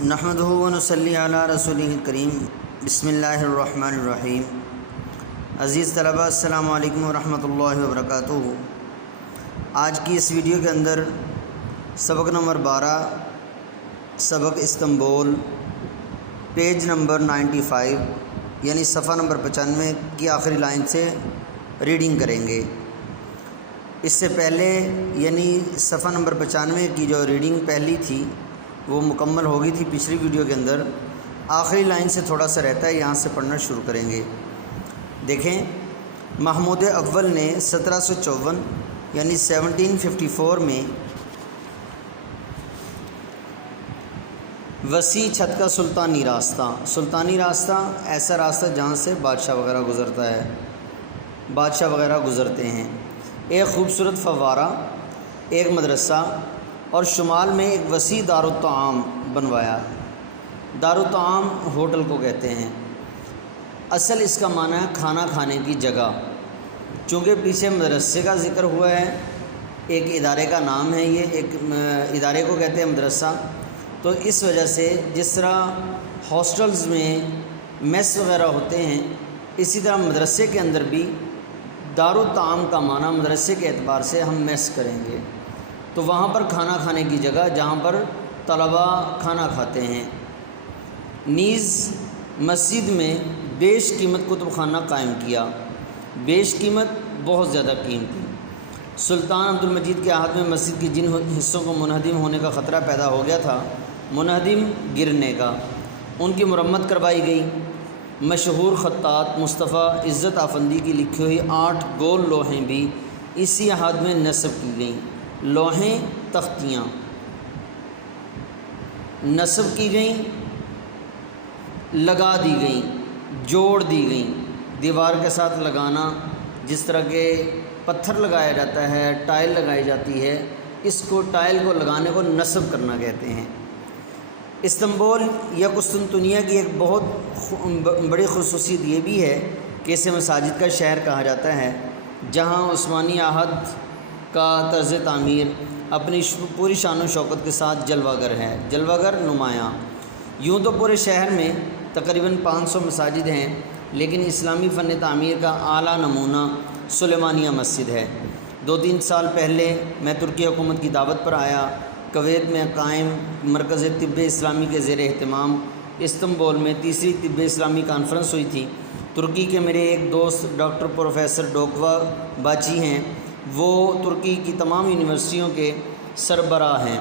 نحمدہ و نصلی علی رسولہ الکریم بسم اللہ الرحمن الرحیم۔ عزیز طلبہ السلام علیکم ورحمۃ اللہ وبرکاتہ۔ آج کی اس ویڈیو کے اندر سبق نمبر 12 سبق استنبول پیج نمبر 95 یعنی صفحہ نمبر 95 کی آخری لائن سے ریڈنگ کریں گے۔ اس سے پہلے یعنی صفحہ نمبر 95 کی جو ریڈنگ پہلی تھی وہ مکمل ہو گئی تھی پچھلی ویڈیو کے اندر۔ آخری لائن سے تھوڑا سا رہتا ہے، یہاں سے پڑھنا شروع کریں گے۔ دیکھیں، محمود اول نے 1754 یعنی 1754 میں وسیع چھت کا سلطانی راستہ ایسا راستہ جہاں سے بادشاہ وغیرہ گزرتا ہے، بادشاہ وغیرہ گزرتے ہیں، ایک خوبصورت فوارہ، ایک مدرسہ اور شمال میں ایک وسیع دارالطعام بنوایا۔ دارالطعام ہوٹل کو کہتے ہیں۔ اصل اس کا معنی ہے کھانا کھانے کی جگہ۔ چونکہ پیچھے مدرسے کا ذکر ہوا ہے، ایک ادارے کا نام ہے، یہ ایک ادارے کو کہتے ہیں مدرسہ، تو اس وجہ سے جس طرح ہاسٹلز میں میس وغیرہ ہوتے ہیں، اسی طرح مدرسے کے اندر بھی دارالطعام کا معنی مدرسے کے اعتبار سے ہم میس کریں گے، تو وہاں پر کھانا کھانے کی جگہ جہاں پر طلباء کھانا کھاتے ہیں۔ نیز مسجد میں بیش قیمت کتب خانہ قائم کیا، بیش قیمت بہت زیادہ قیمتی۔ سلطان عبد المجید کے عہد میں مسجد کی جن حصوں کو منہدم ہونے کا خطرہ پیدا ہو گیا تھا، منہدم گرنے کا، ان کی مرمت کروائی گئی۔ مشہور خطاط مصطفیٰ عزت آفندی کی لکھی ہوئی 8 گول لوحیں بھی اسی عہد میں نصب کی گئیں۔ لوحیں تختیاں نصب کی گئیں، لگا دی گئیں، جوڑ دی گئیں۔ دیوار کے ساتھ لگانا، جس طرح کے پتھر لگایا جاتا ہے، ٹائل لگائی جاتی ہے، اس کو ٹائل کو لگانے کو نصب کرنا کہتے ہیں۔ استنبول یا قسطنطنیہ کی ایک بہت بڑی خصوصیت یہ بھی ہے کہ اسے مساجد کا شہر کہا جاتا ہے، جہاں عثمانی عہد کا طرز تعمیر اپنی پوری شان و شوکت کے ساتھ جلوہ گر ہے، جلوہ گر نمایاں۔ یوں تو پورے شہر میں تقریباً 500 مساجد ہیں، لیکن اسلامی فن تعمیر کا اعلیٰ نمونہ سلیمانیہ مسجد ہے۔ 2-3 سال پہلے میں ترکی حکومت کی دعوت پر آیا۔ کویت میں قائم مرکز طب اسلامی کے زیر اہتمام استنبول میں 3ری طب اسلامی کانفرنس ہوئی تھی۔ ترکی کے میرے ایک دوست ڈاکٹر پروفیسر ڈوکوا باچی ہیں، وہ ترکی کی تمام یونیورسٹیوں کے سربراہ ہیں۔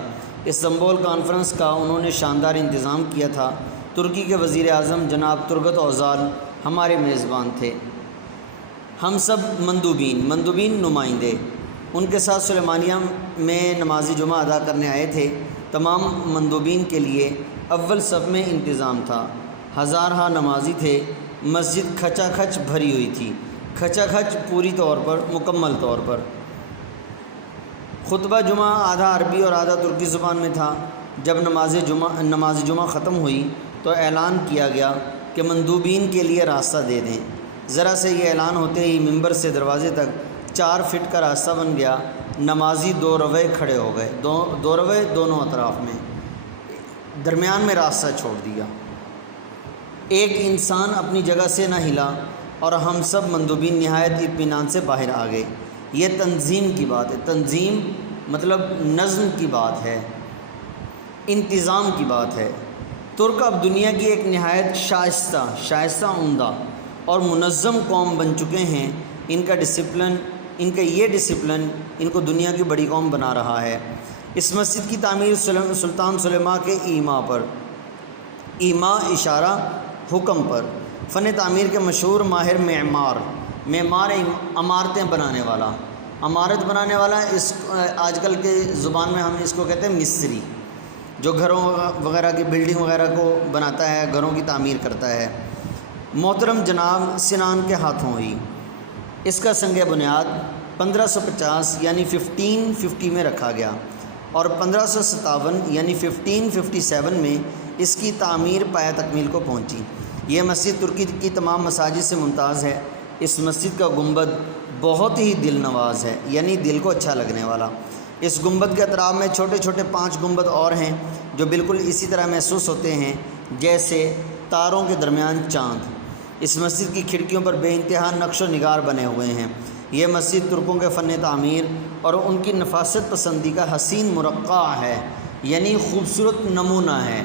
استنبول کانفرنس کا انہوں نے شاندار انتظام کیا تھا۔ ترکی کے وزیر اعظم جناب ترگت اوزال ہمارے میزبان تھے۔ ہم سب مندوبین نمائندے ان کے ساتھ سلیمانیہ میں نماز جمعہ ادا کرنے آئے تھے۔ تمام مندوبین کے لیے اول صف میں انتظام تھا، ہزارہ نمازی تھے۔ مسجد کھچا کھچ بھری ہوئی تھی، کھچا کھچ پوری طور پر، مکمل طور پر۔ خطبہ جمعہ آدھا عربی اور آدھا ترکی زبان میں تھا۔ جب نماز جمعہ ختم ہوئی تو اعلان کیا گیا کہ مندوبین کے لیے راستہ دے دیں۔ ذرا سے یہ اعلان ہوتے ہی ممبر سے دروازے تک 4 فٹ کا راستہ بن گیا۔ نمازی 2 روے کھڑے ہو گئے، 2 روے دونوں اطراف میں، درمیان میں راستہ چھوڑ دیا۔ ایک انسان اپنی جگہ سے نہ ہلا اور ہم سب مندوبین نہایت اطمینان سے باہر آ گئے۔ یہ تنظیم کی بات ہے، تنظیم مطلب نظم کی بات ہے، انتظام کی بات ہے۔ ترک اب دنیا کی ایک نہایت شائستہ عمدہ اور منظم قوم بن چکے ہیں۔ ان کا یہ ڈسپلن ان کو دنیا کی بڑی قوم بنا رہا ہے۔ اس مسجد کی تعمیر سلطان سلیمان کے ایما اشارہ حکم پر، فن تعمیر کے مشہور ماہر معمار عمارتیں بنانے والا، عمارت بنانے والا، اس آج کل کے زبان میں ہم اس کو کہتے ہیں مستری، جو گھروں وغیرہ کی بلڈنگ وغیرہ کو بناتا ہے، گھروں کی تعمیر کرتا ہے، محترم جناب سنان کے ہاتھوں ہوئی۔ اس کا سنگ بنیاد 1550 یعنی 1550 میں رکھا گیا اور 1557 یعنی 1557 میں اس کی تعمیر پایہ تکمیل کو پہنچی۔ یہ مسجد ترکی کی تمام مساجد سے ممتاز ہے۔ اس مسجد کا گنبد بہت ہی دل نواز ہے، یعنی دل کو اچھا لگنے والا۔ اس گنبد کے اطراف میں چھوٹے چھوٹے 5 گنبد اور ہیں جو بالکل اسی طرح محسوس ہوتے ہیں جیسے تاروں کے درمیان چاند۔ اس مسجد کی کھڑکیوں پر بے انتہا نقش و نگار بنے ہوئے ہیں۔ یہ مسجد ترکوں کے فن تعمیر اور ان کی نفاست پسندی کا حسین مرقع ہے، یعنی خوبصورت نمونہ ہے۔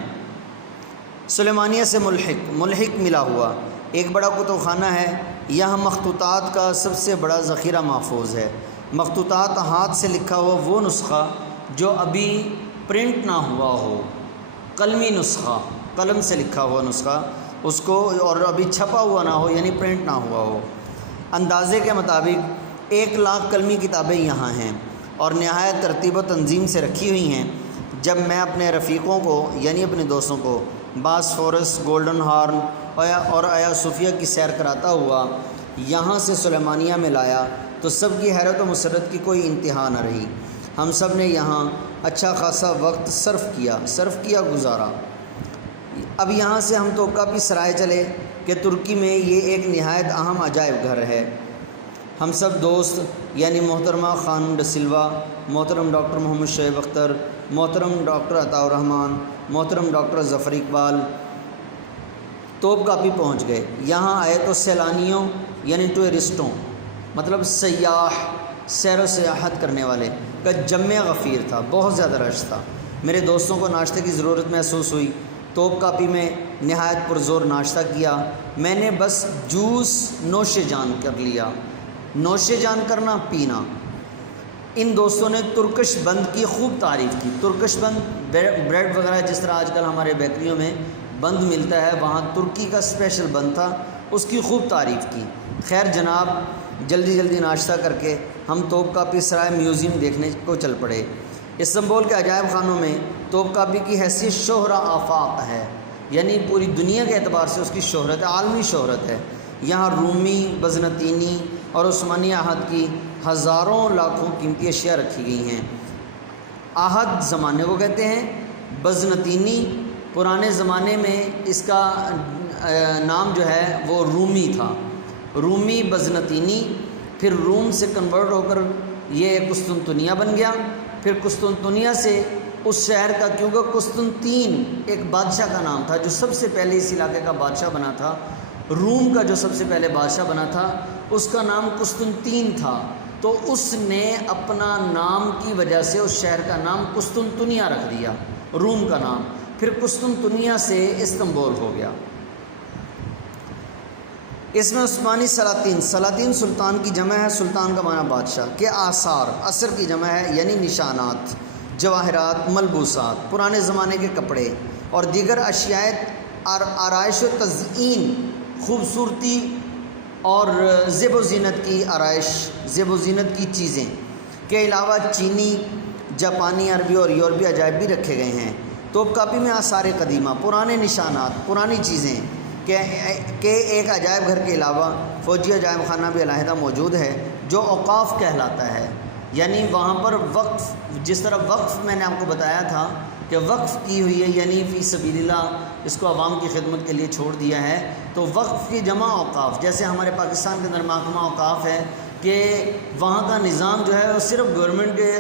سلیمانیہ سے ملحق ملا ہوا ایک بڑا کتب خانہ ہے۔ یہاں مخطوطات کا سب سے بڑا ذخیرہ محفوظ ہے۔ مخطوطات ہاتھ سے لکھا ہوا وہ نسخہ جو ابھی پرنٹ نہ ہوا ہو، قلمی نسخہ، قلم سے لکھا ہوا نسخہ اس کو، اور ابھی چھپا ہوا نہ ہو یعنی پرنٹ نہ ہوا ہو۔ اندازے کے مطابق 1,00,000 قلمی کتابیں یہاں ہیں اور نہایت ترتیب و تنظیم سے رکھی ہوئی ہیں۔ جب میں اپنے رفیقوں کو یعنی اپنے دوستوں کو باسفورس، گولڈن ہارن اور آیا صوفیہ کی سیر کراتا ہوا یہاں سے سلیمانیہ میں لایا تو سب کی حیرت و مسرت کی کوئی انتہا نہ رہی۔ ہم سب نے یہاں اچھا خاصا وقت صرف کیا گزارا۔ اب یہاں سے ہم توپکاپی سرائے چلے کہ ترکی میں یہ ایک نہایت اہم عجائب گھر ہے۔ ہم سب دوست یعنی محترمہ خانم ڈسلوا، محترم ڈاکٹر محمد شعیب اختر، محترم ڈاکٹر عطاء الرحمن، محترم ڈاکٹر ظفر اقبال توپکاپی پہنچ گئے۔ یہاں آئے تو سیلانیوں یعنی ٹورسٹوں مطلب سیاح، سیر و سیاحت کرنے والے کا جمع غفیر تھا، بہت زیادہ رش تھا۔ میرے دوستوں کو ناشتے کی ضرورت محسوس ہوئی۔ توپکاپی میں نہایت پرزور ناشتہ کیا۔ میں نے بس جوس نوش جان کر لیا۔ نوش جان کرنا، پینا۔ ان دوستوں نے ترکش بند کی خوب تعریف کی۔ ترکش بند بریڈ وغیرہ جس طرح آج کل ہمارے بیکریوں میں بند ملتا ہے، وہاں ترکی کا اسپیشل بند تھا، اس کی خوب تعریف کی۔ خیر جناب، جلدی ناشتہ کر کے ہم توپکاپی سرائے میوزیم دیکھنے کو چل پڑے۔ استنبول کے عجائب خانوں میں توپکاپی کی حیثیت شہرہ آفاق ہے، یعنی پوری دنیا کے اعتبار سے اس کی شہرت ہے، عالمی شہرت ہے۔ یہاں رومی، بزنطینی اور عثمانی عہد کی ہزاروں لاکھوں قیمتی اشیاء رکھی گئی ہیں۔ عہد زمانے کو کہتے ہیں، بزنطینی پرانے زمانے میں اس کا نام جو ہے وہ رومی تھا، رومی بزنطینی، پھر روم سے کنورٹ ہو کر یہ قسطنطنیہ بن گیا۔ پھر قسطنطنیہ سے اس شہر کا، کیونکہ قسطنطین ایک بادشاہ کا نام تھا جو سب سے پہلے اس علاقے کا بادشاہ بنا تھا، روم کا جو سب سے پہلے بادشاہ بنا تھا اس کا نام قسطنطین تھا، تو اس نے اپنا نام کی وجہ سے اس شہر کا نام قسطنطنیہ رکھ دیا، روم کا نام۔ پھر قسطنطنیہ سے استنبول ہو گیا۔ اس میں عثمانی سلاطین سلطان کی جمع ہے، سلطان کا معنی بادشاہ، کے آثار، اثر کی جمع ہے یعنی نشانات، جواہرات، ملبوسات، پرانے زمانے کے کپڑے اور دیگر اشیاء آرائش و تزئین، خوبصورتی اور زیب و زینت کی آرائش، زیب و زینت کی چیزیں کے علاوہ چینی، جاپانی، عربی اور یورپی عجائب بھی رکھے گئے ہیں۔ توپکاپی میں آثار قدیمہ، پرانے نشانات، پرانی چیزیں کہ ایک عجائب گھر کے علاوہ فوجی عجائب خانہ بھی علیحدہ موجود ہے جو اوقاف کہلاتا ہے، یعنی وہاں پر وقف، جس طرح وقف میں نے آپ کو بتایا تھا کہ وقف کی ہوئی ہے یعنی فی سبیل اللہ، اس کو عوام کی خدمت کے لیے چھوڑ دیا ہے، تو وقف کی جمع اوقاف، جیسے ہمارے پاکستان کے اندر محکمہ اوقاف ہے کہ وہاں کا نظام جو ہے وہ صرف گورنمنٹ کے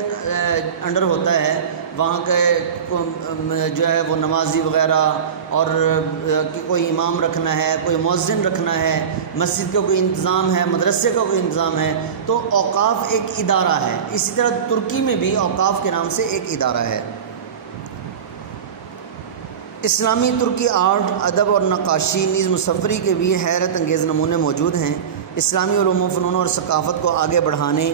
انڈر ہوتا ہے، وہاں کے جو ہے وہ نمازی وغیرہ اور کوئی امام رکھنا ہے، کوئی مؤذن رکھنا ہے، مسجد کا کوئی انتظام ہے، مدرسے کا کوئی انتظام ہے، تو اوقاف ایک ادارہ ہے۔ اسی طرح ترکی میں بھی اوقاف کے نام سے ایک ادارہ ہے۔ اسلامی ترکی آرٹ، ادب اور نقاشی نیز مصوری کے بھی حیرت انگیز نمونے موجود ہیں۔ اسلامی علوم و فنون اور ثقافت کو آگے بڑھانے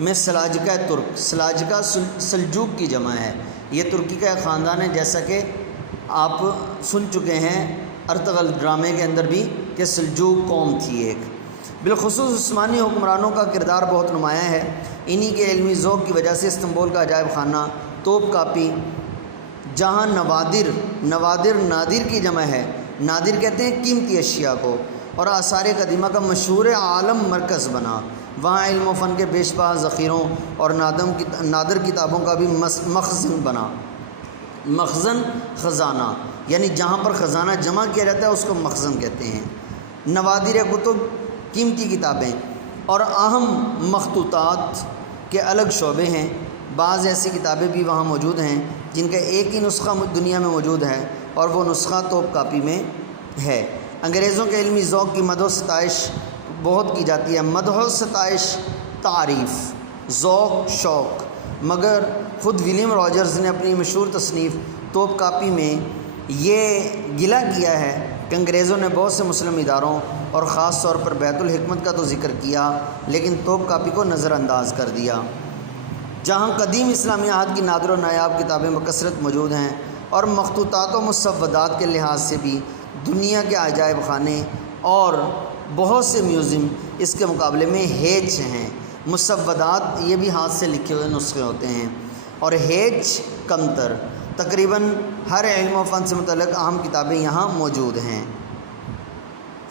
میں سلاجقہ ترک، سلاجقہ سلجوق کی جمع ہے، یہ ترکی کا ایک خاندان ہے، جیسا کہ آپ سن چکے ہیں ارطغرل ڈرامے کے اندر بھی کہ سلجوق قوم تھی ایک۔ بالخصوص عثمانی حکمرانوں کا کردار بہت نمایاں ہے۔ انہی کے علمی ذوق کی وجہ سے استنبول کا عجائب خانہ توپکاپی، جہاں نوادر نادر کی جمع ہے، نادر کہتے ہیں قیمتی اشیاء کو، اور آثار قدیمہ کا مشہور عالم مرکز بنا۔ وہاں علم و فن کے بیش بہا ذخیروں اور نادر کتابوں کا بھی مخزن بنا۔ مخزن خزانہ، یعنی جہاں پر خزانہ جمع کیا جاتا ہے اس کو مخزن کہتے ہیں۔ نوادر کتب، قیمتی کتابیں اور اہم مخطوطات کے الگ شعبے ہیں۔ بعض ایسی کتابیں بھی وہاں موجود ہیں جن کا ایک ہی نسخہ دنیا میں موجود ہے اور وہ نسخہ توپ کاپی میں ہے۔ انگریزوں کے علمی ذوق کی مدح و ستائش بہت کی جاتی ہے، مدح و ستائش، تعریف، ذوق، شوق، مگر خود ولیم راجرز نے اپنی مشہور تصنیف توپ کاپی میں یہ گلہ کیا ہے کہ انگریزوں نے بہت سے مسلم اداروں اور خاص طور پر بیت الحکمت کا تو ذکر کیا لیکن توپ کاپی کو نظر انداز کر دیا۔ جہاں قدیم اسلامی عہد کی نادر و نایاب کتابیں بکثرت موجود ہیں اور مخطوطات و مسودات کے لحاظ سے بھی دنیا کے عجائب خانے اور بہت سے میوزیم اس کے مقابلے میں ہیچ ہیں۔ مسودات یہ بھی ہاتھ سے لکھے ہوئے نسخے ہوتے ہیں اور ہیچ کمتر۔ تقریباً ہر علم و فن سے متعلق اہم کتابیں یہاں موجود ہیں۔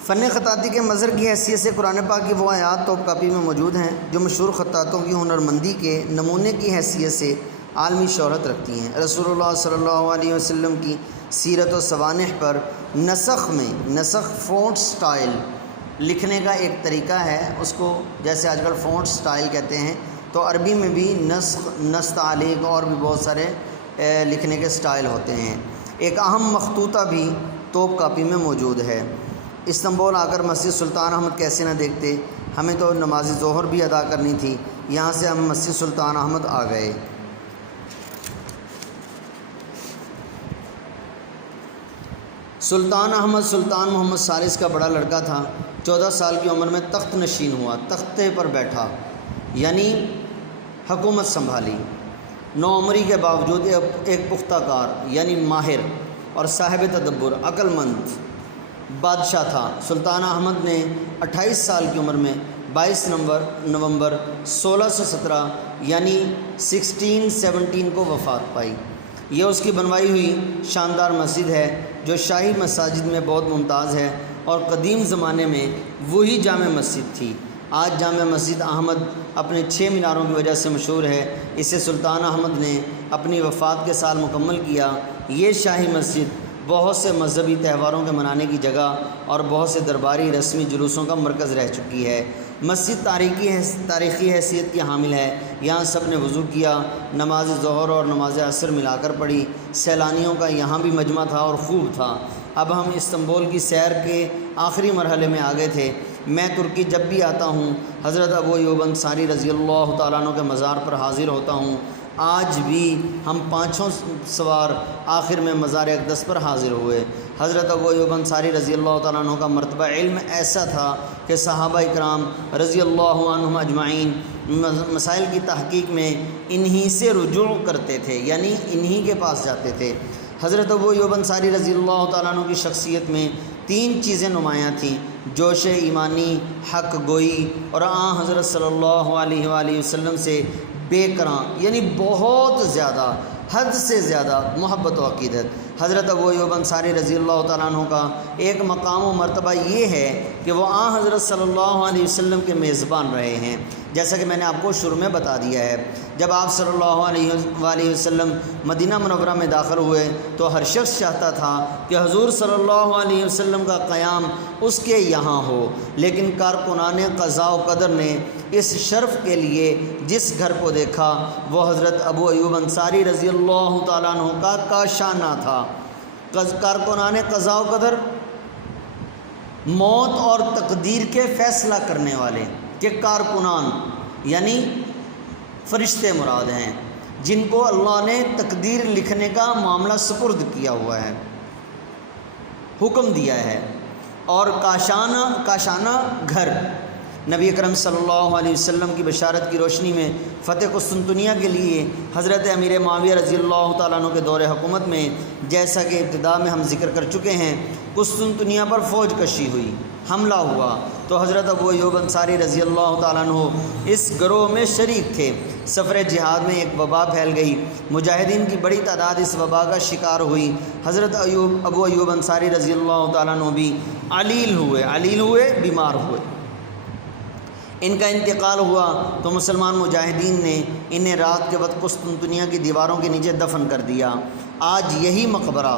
فن خطاطی کے مظہر کی حیثیت سے قرآن پاک کی وہ آیات توپ کاپی میں موجود ہیں جو مشہور خطاطوں کی ہنرمندی کے نمونے کی حیثیت سے عالمی شہرت رکھتی ہیں۔ رسول اللہ صلی اللہ علیہ وسلم کی سیرت و سوانح پر نسخ فونٹ سٹائل لکھنے کا ایک طریقہ ہے، اس کو جیسے آج کل فونٹ سٹائل کہتے ہیں، تو عربی میں بھی نسخ، نستعلیق اور بھی بہت سارے لکھنے کے سٹائل ہوتے ہیں۔ ایک اہم مخطوطہ بھی توپ کاپی میں موجود ہے۔ استنبول آ کر مسجد سلطان احمد کیسے نہ دیکھتے، ہمیں تو نماز ظہر بھی ادا کرنی تھی، یہاں سے ہم مسجد سلطان احمد آ گئے۔ سلطان احمد سلطان محمد ثالث کا بڑا لڑکا تھا، 14 سال کی عمر میں تخت نشین ہوا، تختے پر بیٹھا یعنی حکومت سنبھالی۔ نوعمری کے باوجود ایک پختہ کار یعنی ماہر اور صاحب تدبر، عقل مند بادشاہ تھا۔ سلطان احمد نے 28 سال کی عمر میں 22 نومبر 1617 یعنی 1617 کو وفات پائی۔ یہ اس کی بنوائی ہوئی شاندار مسجد ہے جو شاہی مساجد میں بہت ممتاز ہے اور قدیم زمانے میں وہی جامع مسجد تھی۔ آج جامع مسجد احمد اپنے 6 میناروں کی وجہ سے مشہور ہے۔ اسے سلطان احمد نے اپنی وفات کے سال مکمل کیا۔ یہ شاہی مسجد بہت سے مذہبی تہواروں کے منانے کی جگہ اور بہت سے درباری رسمی جلوسوں کا مرکز رہ چکی ہے۔ مسجد تاریخی حیثیت کی حامل ہے۔ یہاں سب نے وضو کیا، نماز ظہر اور نماز عصر ملا کر پڑھی۔ سیلانیوں کا یہاں بھی مجمع تھا اور خوب تھا۔ اب ہم استنبول کی سیر کے آخری مرحلے میں آ گئے تھے۔ میں ترکی جب بھی آتا ہوں حضرت ابو ایوب انصاری رضی اللہ تعالیٰ عنہ کے مزار پر حاضر ہوتا ہوں۔ آج بھی ہم 5 سوار آخر میں مزار اقدس پر حاضر ہوئے۔ حضرت ابو ایوب انصاری رضی اللہ تعالیٰ عنہ کا مرتبہ علم ایسا تھا کہ صحابہ اکرام رضی اللہ عنہم اجمعین مسائل کی تحقیق میں انہی سے رجوع کرتے تھے، یعنی انہی کے پاس جاتے تھے۔ حضرت ابو ایوب انصاری رضی اللہ تعالیٰ عنہ کی شخصیت میں 3 چیزیں نمایاں تھیں: جوش ایمانی، حق گوئی اور حضرت صلی اللہ علیہ وآلہ وسلم سے بے کراں یعنی بہت زیادہ، حد سے زیادہ محبت و عقیدت۔ حضرت ابو ایوب انصاری رضی اللہ تعالیٰ عنہ کا ایک مقام و مرتبہ یہ ہے کہ وہ حضرت صلی اللہ علیہ وسلم کے میزبان رہے ہیں، جیسا کہ میں نے آپ کو شروع میں بتا دیا ہے۔ جب آپ صلی اللہ علیہ وآلہ وسلم مدینہ منورہ میں داخل ہوئے تو ہر شخص چاہتا تھا کہ حضور صلی اللہ علیہ وسلم کا قیام اس کے یہاں ہو، لیکن کارکنان قضاء و قدر نے اس شرف کے لیے جس گھر کو دیکھا وہ حضرت ابو ایوب انصاری رضی اللہ تعالیٰ عنہ کا کاشانہ تھا۔ کارکنان قضاء و قدر موت اور تقدیر کے فیصلہ کرنے والے کہ کارکنان یعنی فرشتے مراد ہیں، جن کو اللہ نے تقدیر لکھنے کا معاملہ سپرد کیا ہوا ہے، حکم دیا ہے۔ اور کاشانہ گھر نبی اکرم صلی اللہ علیہ وسلم کی بشارت کی روشنی میں فتح قسطنطنیہ کے لیے حضرت امیر معاویہ رضی اللہ تعالیٰ عنہ کے دور حکومت میں، جیسا کہ ابتدا میں ہم ذکر کر چکے ہیں، قسطنطنیہ پر فوج کشی ہوئی، حملہ ہوا تو حضرت ابو ایوب انصاری رضی اللہ تعالیٰ عنہ اس گروہ میں شریک تھے۔ سفر جہاد میں ایک وبا پھیل گئی، مجاہدین کی بڑی تعداد اس وبا کا شکار ہوئی۔ حضرت ابو ایوب انصاری رضی اللہ تعالیٰ عنہ بھی علیل ہوئے، بیمار ہوئے۔ ان کا انتقال ہوا تو مسلمان مجاہدین نے انہیں رات کے وقت قسطنطنیہ کی دیواروں کے نیچے دفن کر دیا۔ آج یہی مقبرہ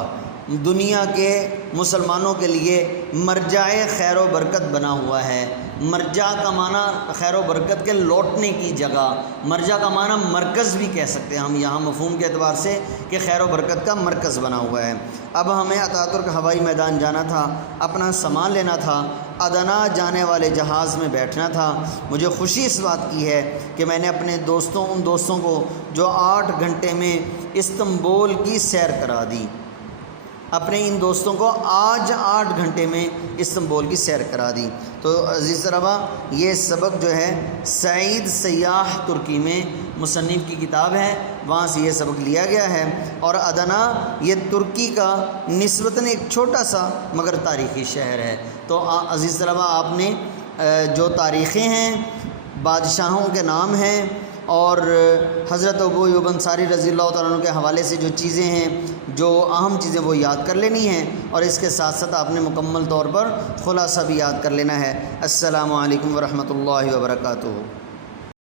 دنیا کے مسلمانوں کے لیے مرجع خیر و برکت بنا ہوا ہے۔ مرجع کا معنی خیر و برکت کے لوٹنے کی جگہ، مرجع کا معنی مرکز بھی کہہ سکتے ہیں ہم یہاں مفہوم کے اعتبار سے کہ خیر و برکت کا مرکز بنا ہوا ہے۔ اب ہمیں اتاترک ہوائی میدان جانا تھا، اپنا سامان لینا تھا، ادنا جانے والے جہاز میں بیٹھنا تھا۔ مجھے خوشی اس بات کی ہے کہ میں نے اپنے ان دوستوں کو جو 8 گھنٹے میں استنبول کی سیر کرا دی، اپنے ان دوستوں کو آج 8 گھنٹے میں استنبول کی سیر کرا دی۔ تو عزیز طلباء، یہ سبق جو ہے سعید سیاح ترکی میں مصنف کی کتاب ہے، وہاں سے یہ سبق لیا گیا ہے۔ اور ادنا یہ ترکی کا نسبتاً ایک چھوٹا سا مگر تاریخی شہر ہے۔ تو عزیز طلباء، آپ نے جو تاریخیں ہیں، بادشاہوں کے نام ہیں، اور حضرت ابو ایوب انصاری رضی اللہ تعالیٰ عنہ کے حوالے سے جو چیزیں ہیں، جو اہم چیزیں، وہ یاد کر لینی ہیں، اور اس کے ساتھ ساتھ آپ نے مکمل طور پر خلاصہ بھی یاد کر لینا ہے۔ السلام علیکم ورحمۃ اللہ وبرکاتہ۔